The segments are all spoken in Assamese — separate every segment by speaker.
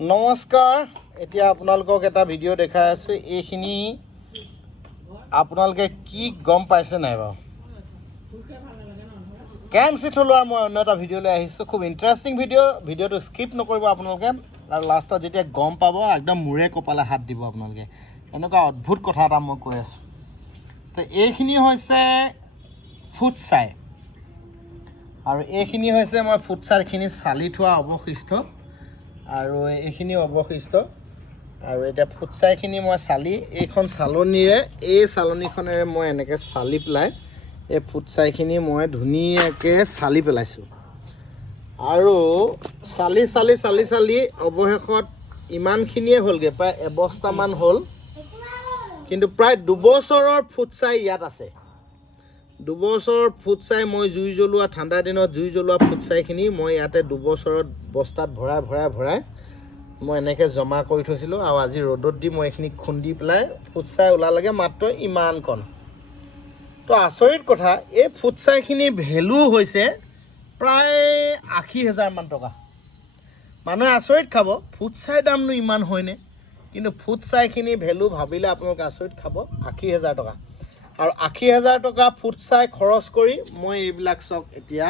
Speaker 1: নমস্কাৰ, এতিয়া আপোনালোকক এটা ভিডিঅ' দেখাই আছোঁ। এইখিনি আপোনালোকে কি গম পাইছে নাই বাৰু? কেম চি থলুৱাৰ মই অন্য এটা ভিডিঅ' লৈ আহিছোঁ। খুব ইণ্টাৰেষ্টিং ভিডিঅ' ভিডিঅ'টো স্কিপ নকৰিব আপোনালোকে। আৰু লাষ্টত যেতিয়া গম পাব, একদম মূৰে কপালে হাত দিব আপোনালোকে। এনেকুৱা অদ্ভুত কথা এটা মই কৈ আছোঁ। তো এইখিনি হৈছে ফুটছাই। আৰু এইখিনি হৈছে মই ফুটছাইখিনি চালি থোৱা অৱশিষ্ট। আৰু এইখিনি অৱশিষ্ট। আৰু এতিয়া ফুটছাইখিনি মই চালি, এইখন চালনীৰে, এই চালনীখনেৰে মই এনেকৈ চালি পেলাই, এই ফুটছাইখিনি মই ধুনীয়াকৈ চালি পেলাইছোঁ। আৰু চালি চালি চালি চালি অৱশেষত ইমানখিনিয়ে হ'লগৈ, প্ৰায় এবস্তামান হ'ল। কিন্তু প্ৰায় দুবছৰৰ ফুটছাই ইয়াত আছে। দুবছৰ ফুটছাই মই জুই জ্বলোৱা ঠাণ্ডা দিনত জুই জ্বলোৱা ফুটছাইখিনি মই ইয়াতে দুবছৰত বস্তাত ভৰাই ভৰাই ভৰাই মই এনেকৈ জমা কৰি থৈছিলোঁ আৰু আজি ৰ'দত দি মই এইখিনি খুন্দি পেলাই ফুটছাই ওলালেগৈ মাত্ৰ ইমানকণ। তো আচৰিত কথা এই ফুটছাইখিনি ভেলু হৈছে প্ৰায় আশী হেজাৰমান টকা। মানুহে আচৰিত খাব ফুটছাই দামনো ইমান হয়নে? কিন্তু ফুটছাইখিনি ভেলু ভাবিলে আপোনালোকে আচৰিত খাব আশী হেজাৰ টকা। আৰু আশী হেজাৰ টকা ফুটছাই খৰচ কৰি মই এইবিলাক চব এতিয়া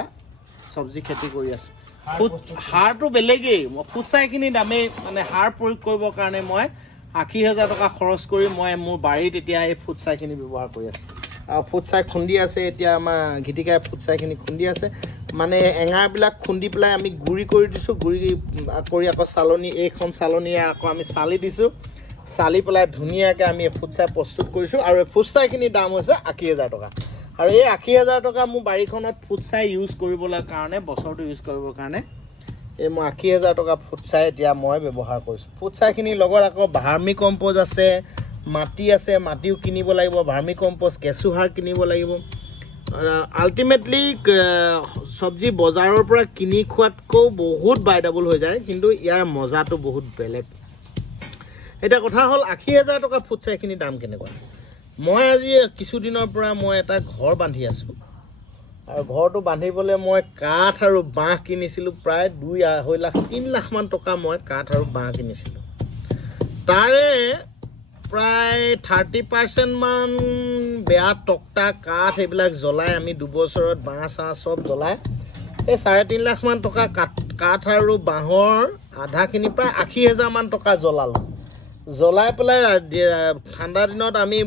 Speaker 1: চব্জি খেতি কৰি আছোঁ। ফুট সাৰটো বেলেগেই। মই ফুটছাইখিনি দামেই মানে সাৰ প্ৰয়োগ কৰিবৰ কাৰণে মই আশী হেজাৰ টকা খৰচ কৰি মই মোৰ বাৰীত এতিয়া এই ফুটছাইখিনি ব্যৱহাৰ কৰি আছোঁ। আৰু ফুটছাই খুন্দি আছে এতিয়া আমাৰ ঘিটিকাই ফুটছাইখিনি খুন্দি আছে। মানে এঙাৰবিলাক খুন্দি পেলাই আমি গুড়ি কৰি দিছোঁ গুড়ি কৰি আকৌ চালনী এইখন চালনীৰে আকৌ আমি চালি দিছোঁ। চালি পেলাই ধুনীয়াকৈ আমি ফুটছাই প্ৰস্তুত কৰিছোঁ আৰু এই ফুটছাইখিনিৰ দাম হৈছে আশী হেজাৰ টকা। আৰু এই আশী হাজাৰ টকা মোৰ বাৰীখনত ফুটছাই ইউজ কৰিবলৈ কাৰণে বছৰটো ইউজ কৰিবৰ কাৰণে এই মই আশী হাজাৰ টকা ফুটছাই এতিয়া মই ব্যৱহাৰ কৰিছোঁ। ফুটছাইখিনিৰ লগত আকৌ ভাৰ্মি কম্প'জ আছে মাটি আছে মাটিও কিনিব লাগিব ভাৰ্মি কম্প'জ কেঁচু সাৰ কিনিব লাগিব। আল্টিমেটলি চব্জি বজাৰৰ পৰা কিনি খোৱাতকৈও বহুত বাইডাবল হৈ যায় কিন্তু ইয়াৰ মজাটো বহুত বেলেগ। এতিয়া কথা হ'ল আশী হাজাৰ টকা ফুটছাইখিনিৰ দাম কেনেকুৱা? মই আজি কিছুদিনৰ পৰা মই এটা ঘৰ বান্ধি আছোঁ। আৰু ঘৰটো বান্ধিবলৈ মই কাঠ আৰু বাঁহ কিনিছিলোঁ প্ৰায় দুই আঢ়ৈ লাখ তিনি লাখমান টকা মই কাঠ আৰু বাঁহ কিনিছিলোঁ। তাৰে প্ৰায় থাৰ্টি পাৰ্চেণ্টমান বেয়া টকতা কাঠ এইবিলাক জ্বলাই আমি দুবছৰত বাঁহ চাহ চব জ্বলাই। এই চাৰে তিনি লাখমান টকা কাঠ কাঠ আৰু বাঁহৰ আধাখিনি প্ৰায় আশী হেজাৰমান টকা জ্বলালোঁ। জ্বলাই পেলাই ঠাণ্ডা দিনত আমি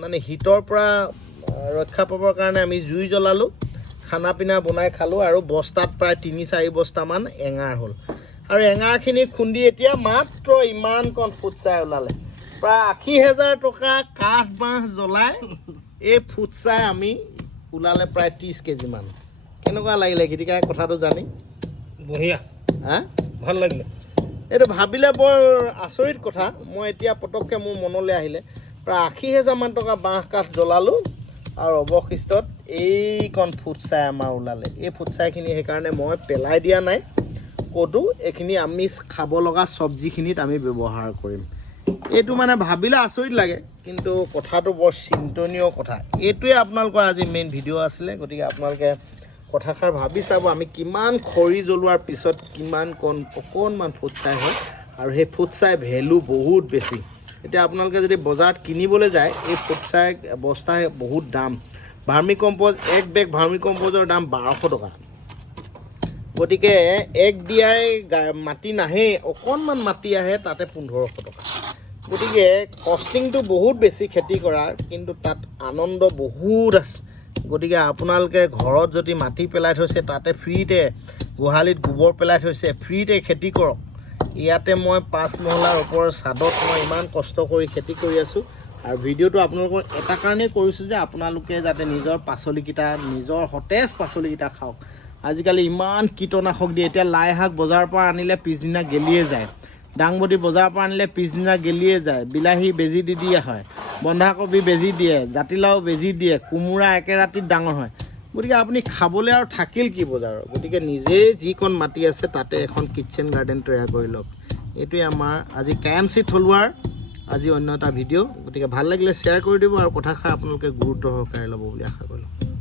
Speaker 1: মানে শীতৰ পৰা ৰক্ষা পাবৰ কাৰণে আমি জুই জ্বলালোঁ খানা পিনা বনাই খালোঁ আৰু বস্তাত প্ৰায় তিনি চাৰি বস্তামান এঙাৰ হ'ল। আৰু এঙাৰখিনি খুন্দি এতিয়া মাত্ৰ ইমানকণ ফুটছাই ওলালে। প্ৰায় আশী হেজাৰ টকা কাঠ বাঁহ জ্বলাই এই ফুটছাই আমি ওলালে প্ৰায় ত্ৰিছ কেজিমান কেনেকুৱা লাগিলে গীতিকাই কথাটো জানি?
Speaker 2: বঢ়িয়া।
Speaker 1: হা?
Speaker 2: ভাল লাগিলে।
Speaker 1: এইটো ভাবিলে বৰ আচৰিত কথা। মই এতিয়া পটককৈ মোৰ মনলৈ আহিলে। প্ৰায় আশী হেজাৰমান টকা বাঁহ কাঠ জ্বলালোঁ আৰু অৱশিষ্টত এইকণ ফুটছাই আমাৰ ওলালে। এই ফুটছাইখিনি সেইকাৰণে মই পেলাই দিয়া নাই। ক'তো এইখিনি আমি খাব লগা চব্জিখিনিত আমি ব্যৱহাৰ কৰিম। এইটো মানে ভাবিলে আচৰিত লাগে, কিন্তু কথাটো বৰ চিন্তনীয় কথা। এইটোৱে আপোনালোকৰ আজি মেইন ভিডিঅ' আছিলে, গতিকে আপোনালোকে কথাষাৰ ভাবি চাব আমি কিমান খৰি জ্বলোৱাৰ পিছত কিমান কণ, অকণমান ফুটছাই হয় আৰু সেই ফুটছাই ভেলু বহুত বেছি। এতিয়া আপোনালোকে যদি বজাৰত কিনিবলৈ যায়, এই ফুটছাই বস্তা বহুত দাম। ভাৰ্মি কম্প'জ, এক বেগ ভাৰ্মি কম্প'জৰ দাম বাৰশ টকা। গতিকে এক দিয়াই মাটি নাহেই, অকণমান মাটি আহে, তাতে পোন্ধৰশ টকা। গতিকে কষ্টিংটো বহুত বেছি খেতি কৰাৰ, কিন্তু তাত আনন্দ বহুত আছে। গতিকে আপোনালোকে ঘৰত যদি মাটি পেলাই থৈছে তাতে ফ্ৰীতে গোহালিত গোবৰ পেলাই থৈছে ফ্ৰীতে খেতি কৰক। ইয়াতে মই পাঁচ মহলাৰ ওপৰৰ ছাদত মই ইমান কষ্ট কৰি খেতি কৰি আছোঁ। আৰু ভিডিঅ'টো আপোনালোকৰ এটা কাৰণেই কৰিছোঁ যে আপোনালোকে যাতে নিজৰ পাচলিকেইটা নিজৰ সতেজ পাচলিকেইটা খাওক। আজিকালি ইমান কীটনাশক দিয়ে এতিয়া লাই শাক বজাৰৰ পৰা আনিলে পিছদিনা গেলিয়ে যায়। দাংবডি বজাৰৰ পৰা আনিলে পিছদিনা গেলিয়ে যায় বিলাহী বেজি দি দিয়া হয়। বন্ধাকবি বেজি দিয়ে, জাতিলাও বেজি দিয়ে, কোমোৰা একে ৰাতিত ডাঙৰ হয়। গতিকে আপুনি খাবলৈ আৰু থাকিল কি বজাৰৰ? গতিকে নিজেই যিকণ মাটি আছে, তাতে এখন কিটচেন গাৰ্ডেন তৈয়াৰ কৰি লওক। এইটোৱে আমাৰ আজি কে এম চি থলুৱাৰ, আজি অন্য এটা ভিডিঅ' গতিকে ভালো লাগিলে শ্বেয়াৰ কৰি দিব আৰু কথাষাৰ আপোনালোকে গুৰুত্ব সহকাৰে ল'ব বুলি আশা কৰিলোঁ।